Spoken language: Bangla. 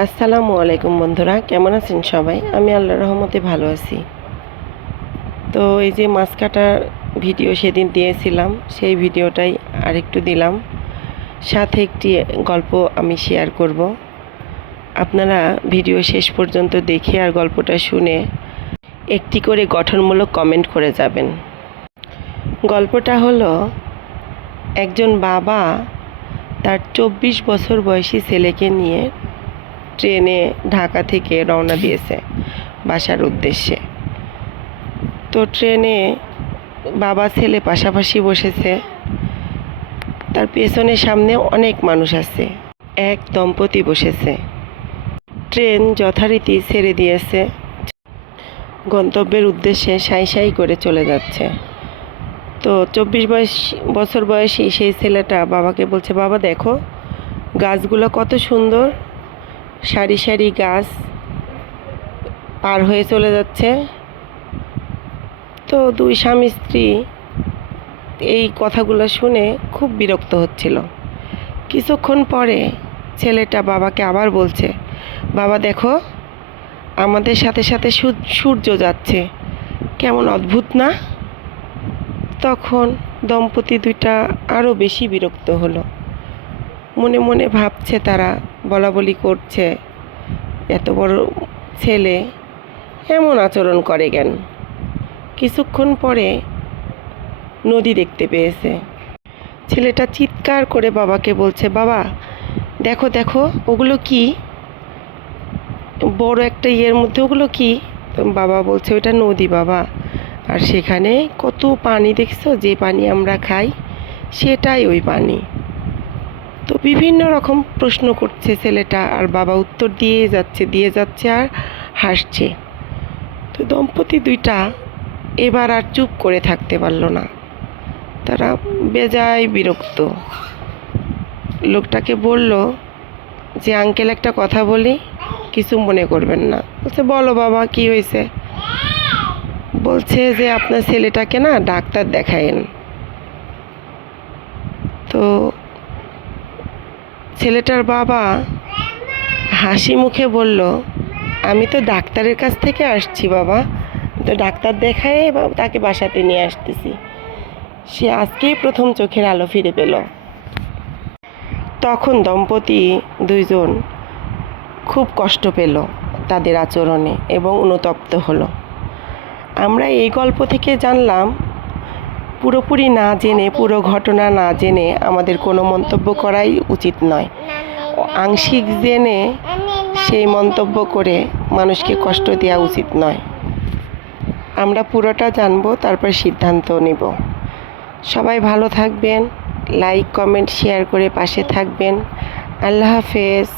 আসসালামু আলাইকুম বন্ধুরা, কেমন আছেন সবাই? আমি আল্লাহর রহমতে ভালো আছি। তো এই যে মাছ কাটার ভিডিও সেদিন দিয়েছিলাম, সেই ভিডিওটাই আরেকটু দিলাম। সাথে একটি গল্প আমি শেয়ার করব। আপনারা ভিডিও শেষ পর্যন্ত দেখে আর গল্পটা শুনে একটি করে গঠনমূলক কমেন্ট করে যাবেন। গল্পটা হলো, একজন বাবা তার 24 বছর বয়সী ছেলেকে নিয়ে ট্রেনে ঢাকা থেকে রওনা দিয়েছে বাসার উদ্দেশ্যে। তো ট্রেনে বাবা ছেলে পাশাপাশি বসেছে, তার পেছনে সামনে অনেক মানুষ আছে। এক দম্পতি বসেছে। ট্রেন যথারীতি ছেড়ে দিয়েছে, গন্তব্যের উদ্দেশ্যে সাই সাই করে চলে যাচ্ছে। তো 24 বছর বয়সী সেই ছেলেটা বাবাকে বলছে, বাবা দেখো গাছগুলো কত সুন্দর, সারি সারি গাছ পার হয়ে চলে যাচ্ছে। তো দুই স্বামী স্ত্রী এই কথাগুলো শুনে খুব বিরক্ত হচ্ছিল। কিছুক্ষণ পরে ছেলেটা বাবাকে আবার বলছে, বাবা দেখো আমাদের সাথে সাথে সূর্য যাচ্ছে, কেমন অদ্ভুত না? তখন দম্পতি দুইটা আরও বেশি বিরক্ত হলো। মনে মনে ভাবছে, তারা বলাবলি করছে, এত বড় ছেলে এমন আচরণ করে কেন? কিছুক্ষণ পরে নদী দেখতে পেয়েছে। ছেলেটা চিৎকার করে বাবাকে বলছে, বাবা দেখো দেখো ওগুলো কি, বড় একটা ইয়ের মধ্যে ওগুলো কি? তো বাবা বলছে, ওটা নদী বাবা, আর সেখানে কত পানি দেখছো, যে পানি আমরা খাই সেটাই ওই পানি। তো বিভিন্ন রকম প্রশ্ন করছে ছেলেটা, আর বাবা উত্তর দিয়ে যাচ্ছে আর হাসছে। তো দম্পতি দুইটা এবার আর চুপ করে থাকতে পারল না, তারা বেজায় বিরক্ত। লোকটাকে বলল যে, আঙ্কেল একটা কথা বলি, কিছু মনে করবেন না। বলছে, বলো বাবা কি হয়েছে? বলছে যে, আপনার ছেলেটাকে না ডাক্তার দেখায়েন। তো ছেলেটার বাবা হাসি মুখে বলল, আমি তো ডাক্তারের কাছ থেকে আসছি বাবা, তো ডাক্তার দেখায় তাকে বাসাতে নিয়ে আসতেছি। সে আজকেই প্রথম চোখের আলো ফিরে পেল। তখন দম্পতি দুইজন খুব কষ্ট পেল তাদের আচরণে এবং অনুতপ্ত হলো। আমরা এই গল্প থেকে জানলাম, পুরোপুরি না জেনে, পুরো ঘটনা না জেনে আমাদের কোনো মন্তব্য করাই উচিত নয়। আংশিক জেনে সেই মন্তব্য করে মানুষকে কষ্ট দেওয়া উচিত নয়। আমরা পুরোটা জানবো, তারপর সিদ্ধান্ত নেব। সবাই ভালো থাকবেন, লাইক কমেন্ট শেয়ার করে পাশে থাকবেন। আল্লাহ হাফেজ।